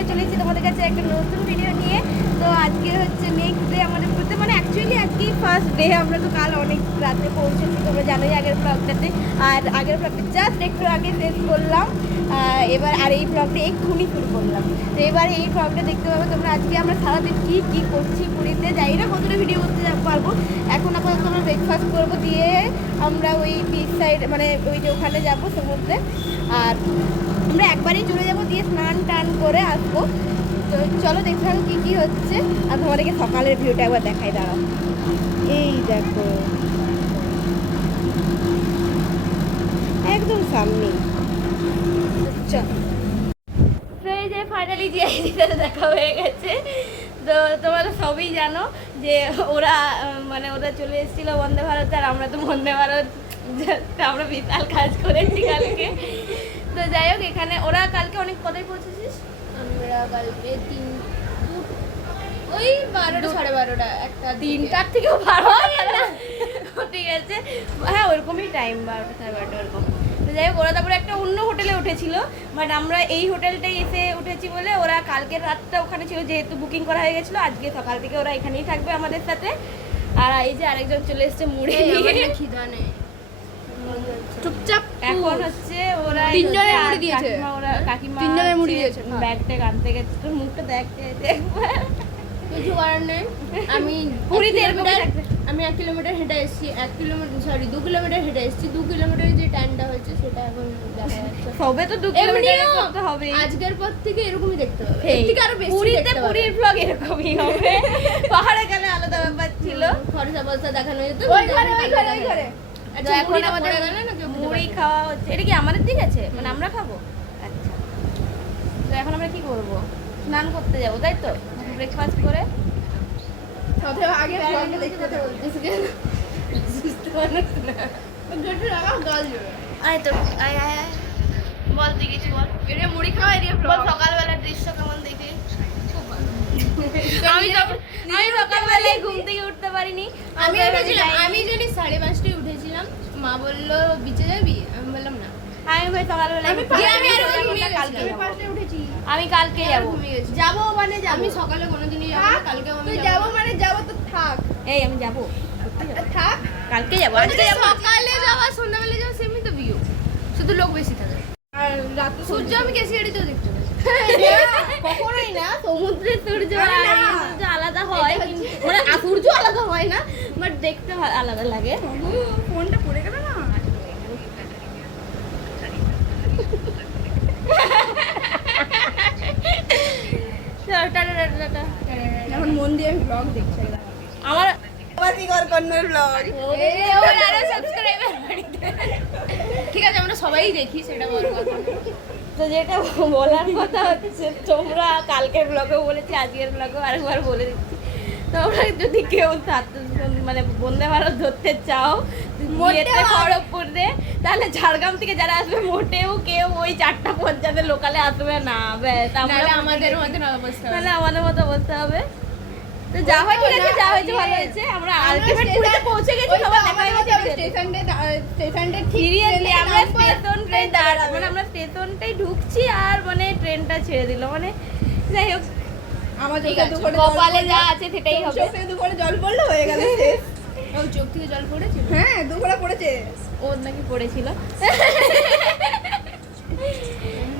আজকে চলে এসেছি তোমাদের কাছে একটা নতুন ভিডিও নিয়ে। তো আজকে হচ্ছে নেক্সট ডে আমাদের ঘুরতে, মানে অ্যাকচুয়ালি আজকেই ফার্স্ট ডে। আমরা তো কাল অনেক রাতে পৌঁছেছি, তোমরা জানোই আগের ব্লগটাতে। আর আগের ব্লগটা জাস্ট একটু আগে শেষ করলাম, এবার আর এই ব্লগটা এক্ষুনি শুরু করলাম। তো এবার এই ব্লগটা দেখতে পাবে তোমরা। আজকে আমরা সারাদিন কী করছি পুরীতে, যাই না কতটা ভিডিও করতে পারবো। এখন আপাতত আমরা ব্রেকফাস্ট করবো, দিয়ে আমরা ওই বিচ সাইড, মানে ওই যে ওখানে যাবো সমুদ্রে। আর আমরা একবারই চলে যাবো, দিয়ে স্নান টান করে আসবো। তো চলো দেখলাম কী হচ্ছে। আর তোমাদেরকে সকালের ভিউটা একবার দেখাই, দাঁড়াও। এই দেখো একদম সামনে। চলো, এই যে ফাইনালি জিআইডিতে দেখা হয়ে গেছে। তো তোমরা তো সবই জানো যে ওরা মানে ওরা চলে এসেছিলো বন্দে ভারত, আর আমরা তো বন্দে ভারত আমরা বিশাল কাজ করেছি কালকে। তো যাই হোক, এখানে ওরা কালকে অনেক কথাই পৌঁছেছিস। আমরা কালকে ওই 12টা 12:30 একটা 3টার থেকেও 12 না, ঠিক আছে। হ্যাঁ ওরকমই টাইম, 12টা 12:30 ওরকম। তো যাই হোক, ওরা তারপরে একটা অন্য হোটেলে উঠেছিল, বাট আমরা এই হোটেলটাই এসে উঠেছি বলে ওরা কালকের রাতটা ওখানে ছিল, যেহেতু বুকিং করা হয়ে গেছিলো। আজকে সকাল থেকে ওরা এখানেই থাকবে আমাদের সাথে। আর এই যে আরেকজন চলে এসছে মুড়ি নিয়ে। খিদা নেই, চুপচাপ। এখন হচ্ছে ওরা তিনজনের মুড়ি দিয়েছে, ওরা কাকিমা তিনজনের মুড়ি দিয়েছে। ব্যাগ ট্যাগ আনতে গেছে, তোর মুখটা দেখতে একবার কিছু করার নেই। আমি পুরীতে এরকম আমি 1 কিলোমিটার হেঁটে এসেছি, 2 কিলোমিটার হেঁটে এসেছি। 2 কিলোমিটারের যে টাইমটা হয়েছে সেটা এখন দেখা যাচ্ছে। সবে তো 2 কিলোমিটার করতে হবে। আজকের পর থেকে এরকমই দেখতে হবে, এর থেকে আরো বেশি পুরীতে দেখতে হবে। পুরীর ব্লগ এরকমই হবে। পাহাড়ে গেলে আলাদা ব্যাপার ছিল, খরচা পয়সা দেখানো যেত। ওই ঘরে। আচ্ছা, এখন আমাদের গেলে না কেউ মুড়ি খাওয়া হচ্ছে। এটা কি আমাদের দিক আছে, মানে আমরা খাবো? আচ্ছা, তো এখন আমরা কি করব? স্নান করতে যাবো, তাই তো? ব্রেকফাস্ট করে আগে দেখতে বলতেছি কেন? আয় তো, আয় আয় আয়, বল তুই কিছু বল। এটা মুড়ি খাওয়া এরিয়া বল সকালবেলার দৃশ্য কেমন দেখি। আমি সকালবেলায় ঘুম থেকে উঠতে পারিনি। আমি জানি 5:30টায় উঠেছিলাম। মা বললো বিচে যাবি, আমি বললাম না। আমি ভাই সকালবেলায় আমি কালকে যাবো। যাবো মানে আমি সকালে কোনোদিনই যাবো না, কালকে আমি যাবো মানে যাবো তো থাক। এই আমি যাবো, থাক, কালকে যাবো, আজকে যাবো। সকালে যাওয়া সন্ধ্যাবেলা যাওয়া সেমই তো ভিউ, শুধু লোক বেশি থাকে। আর রাত সূর্য আমি কেসিয়াড়িতেও দেখতে পাই। কখনোই না, সমুদ্রের সূর্য আর সূর্য আলাদা হয়, মানে সূর্য আলাদা হয় না, বাট দেখতে আলাদা লাগে। ফোনটা পড়ে গেল না। এখন মন দিয়ে আমি ব্লগ দেখছি। আমার ঠিক আছে, আমরা সবাই দেখি, সেটা বড় কথা। তো যেটা বলার কথা হচ্ছে, তোমরা কালকের ব্লগেও বলেছি, আজকের ব্লগেও আরেকবার বলে দিচ্ছি, তোমরা যদি কেউ মানে বন্দে ভারত ধরতে চাও খড়গপুরে, তাহলে ঝাড়গ্রাম থেকে যারা আসবে মোটেও কেউ ওই 4:50 লোকালে আসবে না। আমাদের মতো অবস্থা, তাহলে আমাদের মতো অবস্থা হবে। তো যা হয় ঠিক আছে, যা হয়েছে ভালো হয়েছে। আমরা আলটিমেট পুরীতে পৌঁছে গেছি, সবার দেখা হয়ে গেছে। সিরিয়াসলি আমরা স্টেশনটাই মানে আমরা স্টেশনটাই ঢুকছি, আর মানে ট্রেনটা ছেড়ে দিল। মানে যাই হোক, আমাদের কপালে যা আছে সেটাই হবে। চোখে দুপুরে জল পড়লো, হয়ে গেল। ও চোখ থেকে জল পড়েছে? হ্যাঁ, দুপুরে পড়েছে। ওর নাকি পড়েছিল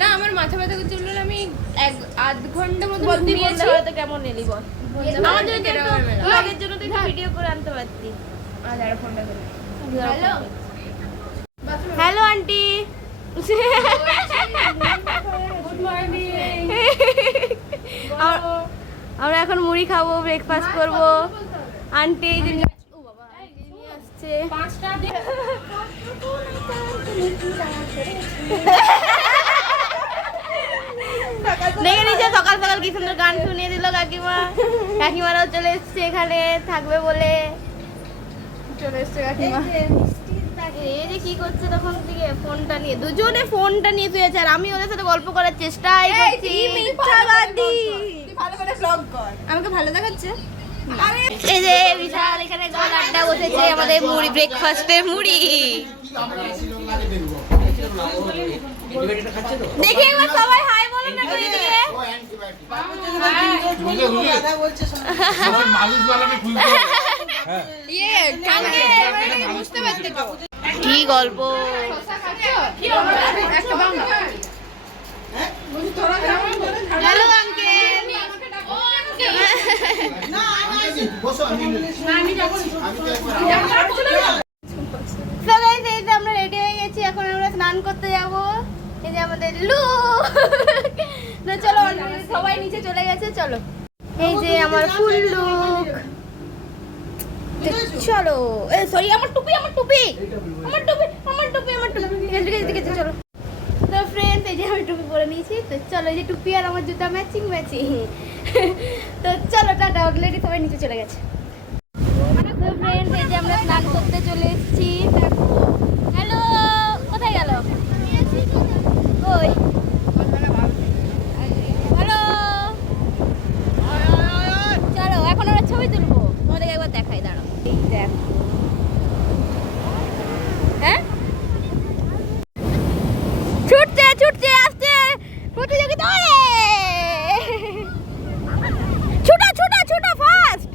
না, আমার মাথা ব্যথা করছিল, আমি 1-8 ঘন্টা মতো ঘুমিয়েছি। হয়তো কেমন এলি বল, আমাদের ব্লগের জন্য তুই ভিডিও করে আনতে পারতি। আর আর ফোনটা করে। Hello aunty, good morning. আমরা এখন মুড়ি খাবো, ব্রেকফাস্ট করবো। আন্টি আসছে। দেখে নিচ্ছে সকাল সকাল কি সুন্দর গান শুনিয়ে দিল কাকিমা। কাকিমারাও চলে এসছে এখানে থাকবে বলে। চলে এসছে কাকিমা। এই যে কি করছে তখন থেকে, ফোনটা নিয়ে, দুজনে ফোনটা নিয়ে শুয়ে আছে, আর আমি ওদের সাথে গল্প করার চেষ্টাই করছি। ভালো করে ব্লগ কর, আমাকে ভালো দেখাচ্ছে। এই যে বিশাল এখানে গোল আড্ডা বসেছে আমাদের মুড়ি, ব্রেকফাস্টের মুড়ি। দেখি এবার সবাই হাই বল। বলুন একটু এদিকে। বুঝতে পারছি তো কি গল্প। Hello uncle. আমরা রেডি হয়ে গেছি, এখন আমরা স্নান করতে যাব। এই যে আমাদের লু। না চলো সবাই নিচে চলে গেছে, চলো। এই যে আমার ফুল লুক। চলো সরি আমার টুপি এদিকে চলো। তো ফ্রেন্ডস এই যে আমি টুপি পরে নিয়েছি, তো চলো এই যে টুপি আর আমার জুতা ম্যাচিং। তো চলো টাটা, অলরেডি সবাই নিচে চলে গেছে। তো ফ্রেন্ডস এই যে আমরা স্নান করতে চলে এসেছি। হ্যালো, কোথায় গেল? ওই হ্যালো, চলো এখন আমরা ছবি তুলবো, তোমাদেরকে একবার দেখাই, দাঁড়াও। এই দেখো, হ্যাঁ ছুটছে আসছে প্রতিযোগিতা। ছুটা ফাস্ট,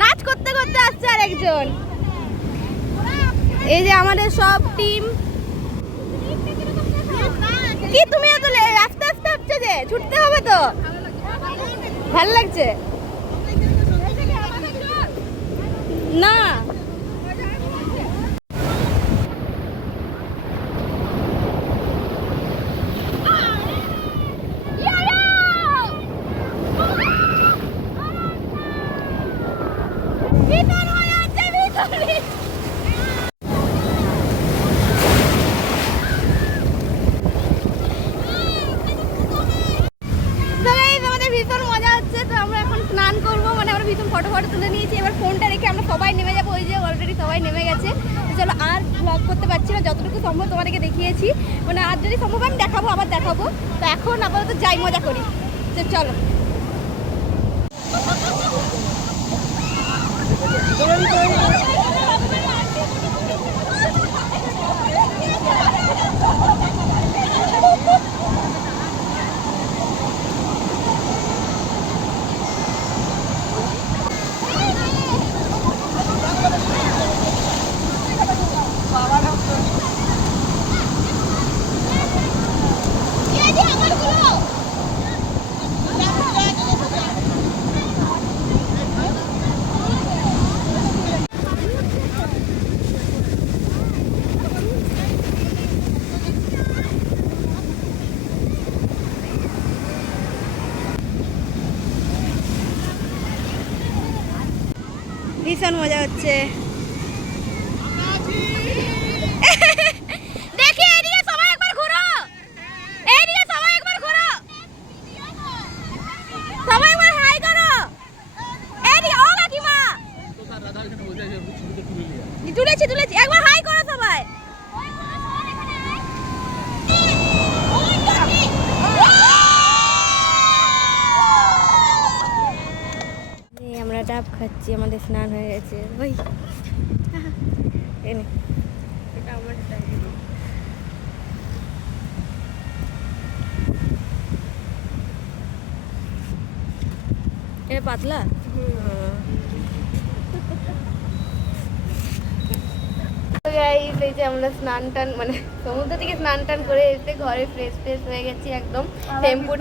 নাচ করতে করতে আসছে আর একজন। এই যে আমাদের সব টিম। কি তুমি এত আস্তে আস্তে হচ্ছে যে, ছুটতে হবে তো। ভালো লাগছে না? ভীষণ মজা হচ্ছে। তো আমরা এখন স্নান করবো, মানে আমরা ভীষণ ফটো তুলে নিয়েছি। এবার ফোনটা রেখে আমরা সবাই নেমে যাবো। ওই যে অলরেডি সবাই নেমে গেছে। তো চলো, আর ব্লগ করতে পারছি না, যতটুকু সম্ভব তোমাদেরকে দেখিয়েছি। মানে আর যদি সম্ভব আমি দেখাবো, আবার দেখাবো। তো এখন আপাতত যাই, মজা করি। তো চলো। ভীষণ মজা হচ্ছে। দেখি এইদিকে সবাই একবার ঘুরো, এইদিকে সবাই একবার ঘুরো, সবাই একবার হাই করো। এইদিকে ও কাকিমা, তুলেছি একবার হাই করো সবাই। আমরা ডাব খাচ্ছি, আমাদের স্নান হয়ে গেছে। ওই এনে এটা আমার টাইম। এটা পাতলা। এই যে আমরা স্নান টান, মানে সমুদ্র থেকে স্নান টান করে এসে ঘরে ফ্রেশ হয়ে গেছি একদম। টেম্পু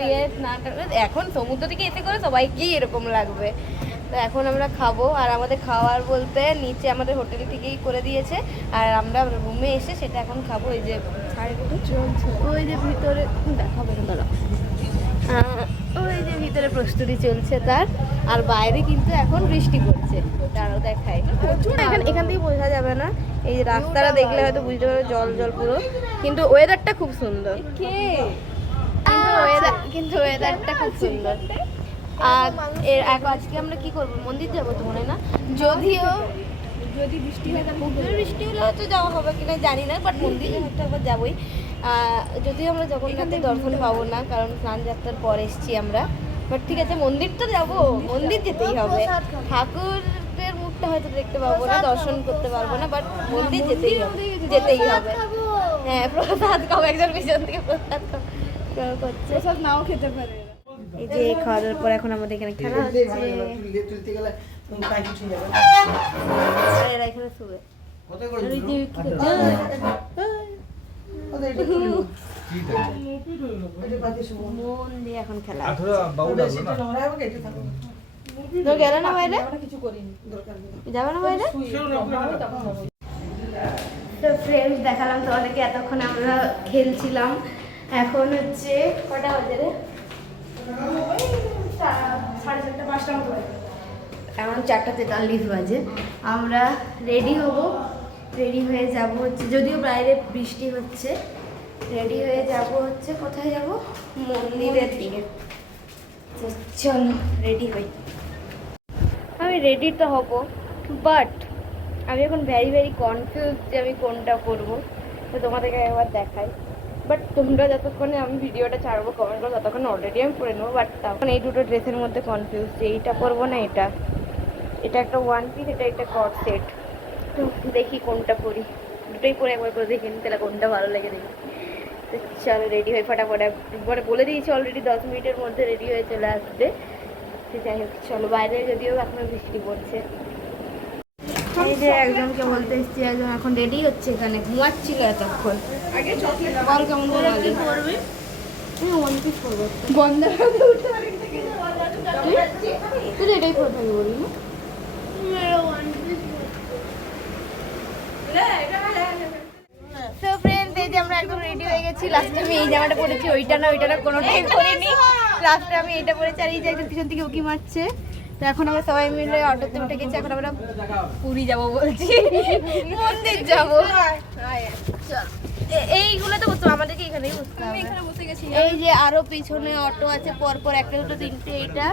দিয়ে স্নান টান। এখন সমুদ্র থেকে এসে করে সবাইকেই এরকম লাগবে। তো এখন আমরা খাবো, আর আমাদের খাওয়ার বলতে নিচে আমাদের হোটেল থেকেই করে দিয়েছে, আর আমরা রুমে এসে সেটা এখন খাবো। এই যে ওই যে ভিতরে দেখাবে না, ওই যে ভিতরে প্রস্তুতি চলছে তার, আর বাইরে কিন্তু এখন বৃষ্টি পড়ছে। তারও দেখায়, এখান থেকে বোঝা যাবে না। এই যে রাস্তাটা দেখলে হয়তো বুঝতে পারবে, জল পুরো, কিন্তু ওয়েদারটা খুব সুন্দর। কিন্তু ওয়েদারটা খুব সুন্দর। আর আজকে আমরা কি করবো, মন্দির যাবো তো মনে হয় না, যদিও যদি বৃষ্টি হয় তাহলে বৃষ্টি হলে হয়তো যাওয়া হবে কিনা জানি না, বাট মন্দিরে হয়তো একবার যাবোই। যদিও আমরা জগন্নাথের দর্শন পাবো না, কারণ স্নান যাত্রার পর এসছি আমরা, বাট ঠিক আছে মন্দির তো যাবো, মন্দির যেতেই হবে। ঠাকুরের মুখটা হয়তো দেখতে পাবো না, দর্শন করতে পারবো না, বাট মন্দির যেতেই হবে। হ্যাঁ প্রসাদ খাবো, একজন পিছন থেকে প্রসাদ খাবো। করছে। প্রসাদ নাও খেতে পারে। এই যে খাওয়া দাওয়ার পর এখন আমাদের এখানে খেলা হচ্ছে। আর এরা এখানে শুবে। মন দিয়ে এখন খেলা তো গেল না বাইরে, যাবে না বাইরে। তো ফ্রেন্ডস দেখালাম তোমাদেরকে, এতক্ষণ আমরা খেলছিলাম। এখন হচ্ছে কটা বাজে রে, 4:30-5টা মতো বাজে। এখন 4:43 বাজে। আমরা রেডি হব, রেডি হয়ে যাব হচ্ছে, যদিও বাইরে বৃষ্টি হচ্ছে, রেডি হয়ে যাব হচ্ছে কোথায় যাব, মন্দিরের দিকে। তো চলো রেডি হই। আমি রেডি তো হব, বাট আমি এখন ভেরি কনফিউজ যে আমি কোনটা করবো। তো তোমাদেরকে একবার দেখাই, বাট তোমরা যতক্ষণে আমি ভিডিওটা ছাড়বো কমেন্ট করো ততক্ষণ অলরেডি আমি পরে নেবো। বাট তখন এই দুটো ড্রেসের মধ্যে কনফিউজ যে এইটা পরবো না এটা, এটা একটা ওয়ান পিস, এটা একটা কট সেট। তো দেখি কোনটা পরি, দুটোই পরে একবার করে দেখি তাহলে কোনটা ভালো লাগে দেখি। তো চলো রেডি হয়ে ফটাফট, একবারে বলে দিয়েছি অলরেডি 10 মিনিটের মধ্যে রেডি হয়ে চলে আসবে। তো যাই হোক চলো, বাইরে যদিও এখন বৃষ্টি পড়ছে। এই যে একজনকে বলতে এসছি, একজন এখন রেডি হচ্ছে, এখানে ঘুমাচ্ছিল এতক্ষণ। বল কেমন লাগে পড়বে? ওয়ান পিস পরবো, বন্ধ তুই তো এটাই পরে থাকবি বলি না। তো ফ্রেন্ডস এই যে আমরা একদম রেডি হয়ে গেছি। লাস্টে আমি এই জামাটা পরেছি, ওইটা না কোনোটাই পরিনি। লাস্টে আমি এইটা পরেছি, আর এই যে একদম পিছন থেকে উকি মারছে। তো এখন আমরা সবাই মিলে অটোতে উঠে গেছি, এখন আমরা পুরী যাবো বলছি, মন্দির যাবো। এইগুলো তো বসতো, আমাদেরকে এখানেই বসতে হবে। এই যে আরো পিছনে অটো আছে পরপর, 1, 2, 3, এইটা।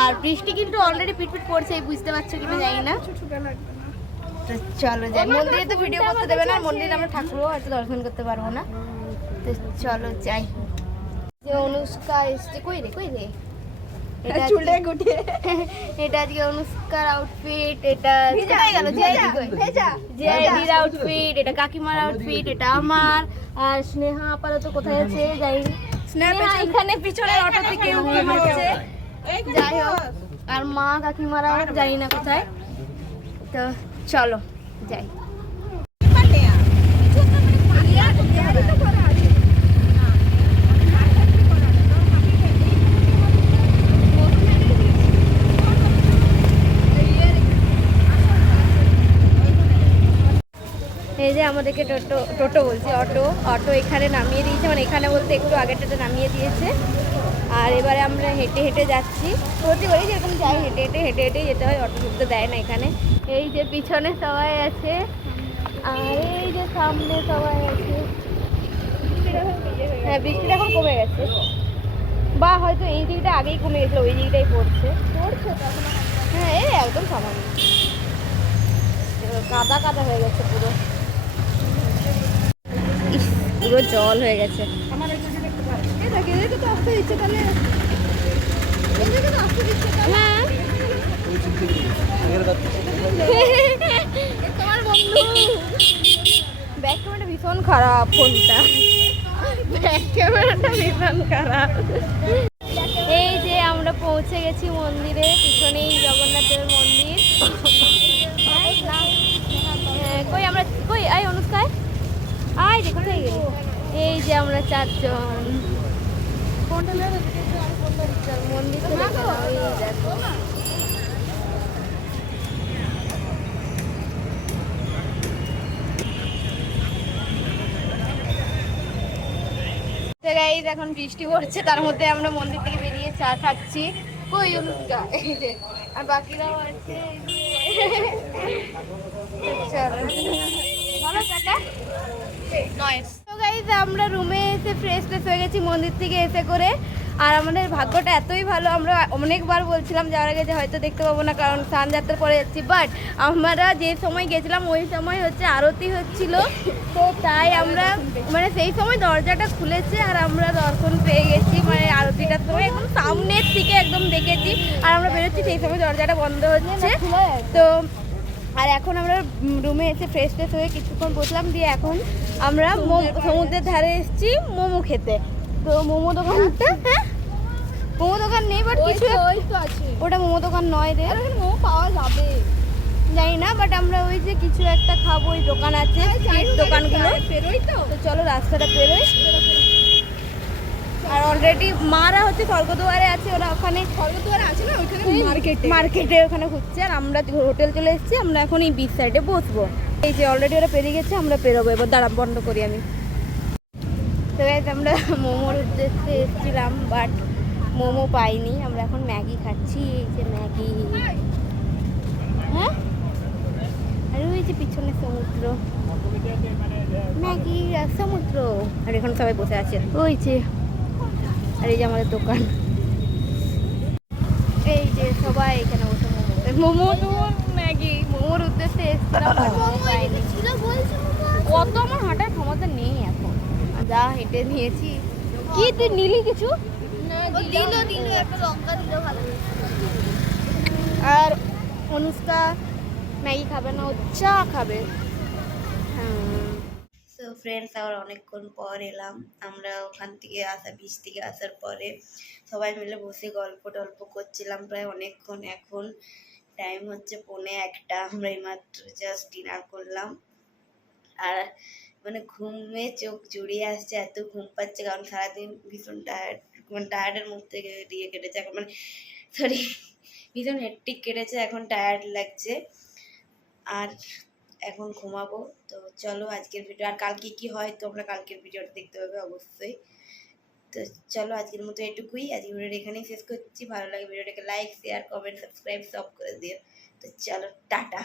আর বৃষ্টি কিন্তু অলরেডি পিটপিট পড়ছে, বুঝতে পারছো কিনা জানি না। তো চলো যাই, মন্দিরে তো ভিডিও করতে দেবে না, মন্দিরে আমরা ঠাকুরও হয়তো দর্শন করতে পারবো না। তো চলো যাই। যে অনুষ্কা এসছে, কই রে এটা চুলে গুটিয়ে, এটা আজকে অনুষ্কার আউটফিট, এটা কোথায় গেল জিআইডির আউটফিট, এটা কাকিমার আউটফিট, এটা আমার। আর স্নেহা আপাতত কোথায় আছে যাই, স্নেহা এখানে পিছনে অটো থেকে উঠে মারছে। যাই হোক, আর মা কাকিমারাও জানি না কোথায়। তো চলো যাই। এই যে আমাদেরকে টোটো বলছি, অটো এখানে নামিয়ে দিয়েছে, মানে এখানে বলতে একটু আগেরটাতে নামিয়ে দিয়েছে। আর এবারে আমরা হেঁটে হেঁটে যাচ্ছি, প্রতিবারই যেরকম যাই হেঁটে হেঁটে যেতে হয়, অটো ঢুকতে দেয় না এখানে। এই যে পিছনে সবাই আছে, আর এই যে সামনে সবাই আছে। হ্যাঁ বৃষ্টিটা এখন কমে গেছে, বা হয়তো এই দিকটা আগেই কমে গেছিলো, ওই দিকটাই পড়ছে। হ্যাঁ এই একদম সামান্য, কাদা হয়ে গেছে পুরো, পুরো জল হয়ে গেছে। হ্যাঁ তোমার বন্ধু ব্যাক ক্যামেরাটা ভীষণ খারাপ, ফোনটা ব্যাক ক্যামেরাটা ভীষণ খারাপ। এই যে আমরা পৌঁছে গেছি মন্দিরে, পিছনেই জগন্নাথের মন্দির। কই আমরা কই আয় অনুষ্কায় আয়, দেখো গেলি। এই যে আমরা 4 জন মন্দির দেখো। গাইস এখন বৃষ্টি পড়ছে, তার মধ্যে আমরা মন্দির থেকে বেরিয়ে চা খাচ্ছি। কই অনুষ্কা, এই যে আর বাকিরাও আছে। ভালো টাটা নয়েস। তো গাইস আমরা রুমে এসে ফ্রেশ হয়ে গেছি মন্দির থেকে এসে করে। আর আমাদের ভাগ্যটা এতই ভালো, আমরা অনেকবার বলছিলাম যাওয়ার আগে যে হয়তো দেখতে পাবো না, কারণ স্নান যাত্রার পরে যাচ্ছি। বাট আমরা যে সময় গেছিলাম ওই সময় হচ্ছে আরতি হচ্ছিল, তো তাই আমরা মানে সেই সময় দরজাটা খুলেছে আর আমরা দর্শন পেয়ে গেছি, মানে আরতিটার সময় একদম সামনের থেকে একদম দেখেছি। আর আমরা বেরোচ্ছি সেই সময় দরজাটা বন্ধ হচ্ছে। তো আর এখন আমরা রুমে এসে ফ্রেশ হয়ে কিছুক্ষণ বসলাম, দিয়ে এখন আমরা সমুদ্রের ধারে এসেছি মোমো খেতে। তো মোমো দোকানটা, হ্যাঁ মোমো দোকান নেই বাট কিছু ওই তো আছে, ওটা মোমো দোকান নয় রে, আর ওখানে মোমো পাওয়া যাবে। জানি না বাট আমরা ওই যে কিছু একটা খাবো, ওই দোকান আছে street দোকানগুলো। বেরোই তো। তো চলো রাস্তাটা পেরোই। আর অলরেডি মারা হচ্ছে স্বর্গদুয়ারে আছে, ওরা ওখানে খড়গদুয়ার আছে না ওইখানে মার্কেটে। মার্কেটে ওখানে ঘুরছে, আর আমরা হোটেল চলে এসেছি, আমরা এখন এই বিচ সাইডে বসবো। এই যে অলরেডি ওরা পেরিয়ে গেছে, আমরা পেরোবো এবার, দাঁড়া বন্ধ করি আমি। তো guys, আমরা মোমোর উদ্দেশ্যে এসেছিলাম বাট মোমো পাইনি, আমরা এখন ম্যাগি খাচ্ছি। এই যে ম্যাগি, হ্যাঁ আর ওই যে পিছনে সমুদ্র, ম্যাগি আর সমুদ্র, আর এখন সবাই বসে আছে ওই যে, আর এই যে আমাদের দোকান, এই যে সবাই এখানে বসে মোমো মোমো ম্যাগি মোমোর উদ্দেশ্যে এসেছিলাম but মোমো পাইনি। কত আমার হাঁটার ক্ষমতা নেই এখন, যা হেঁটে নিয়েছি। কি তুই নিলি কিছু? আর অনুষ্কা ম্যাগি খাবে না, ও চা খাবে। সো ফ্রেন্ডস, আবার অনেকক্ষণ পর এলাম আমরা ওখান থেকে বিচ থেকে আসার পরে সবাই মিলে বসে গল্প টল্প করছিলাম প্রায় অনেকক্ষণ। এখন টাইম হচ্ছে 1:45, আমরা এইমাত্র জাস্ট ডিনার করলাম। আর মানে ঘুমে চোখ জুড়িয়ে আসছে, এত ঘুম পাচ্ছে, কারণ সারাদিন ভীষণ টায়ার্ড, মানে টায়ার্ডের মধ্যে দিয়ে কেটেছে এখন, মানে সরি ভীষণ হেক্টিক কেটেছে, এখন টায়ার্ড লাগছে আর এখন ঘুমাবো। তো চলো আজকের ভিডিও, আর কালকে কি হয় তোমরা কালকের ভিডিওটা দেখতে পাবে অবশ্যই। তো চলো আজকের মতো এটুকুই, আজকের ভিডিওটা এখানেই শেষ করছি। ভালো লাগে ভিডিওটাকে লাইক শেয়ার কমেন্ট সাবস্ক্রাইব সব করে দিও। তো চলো টাটা।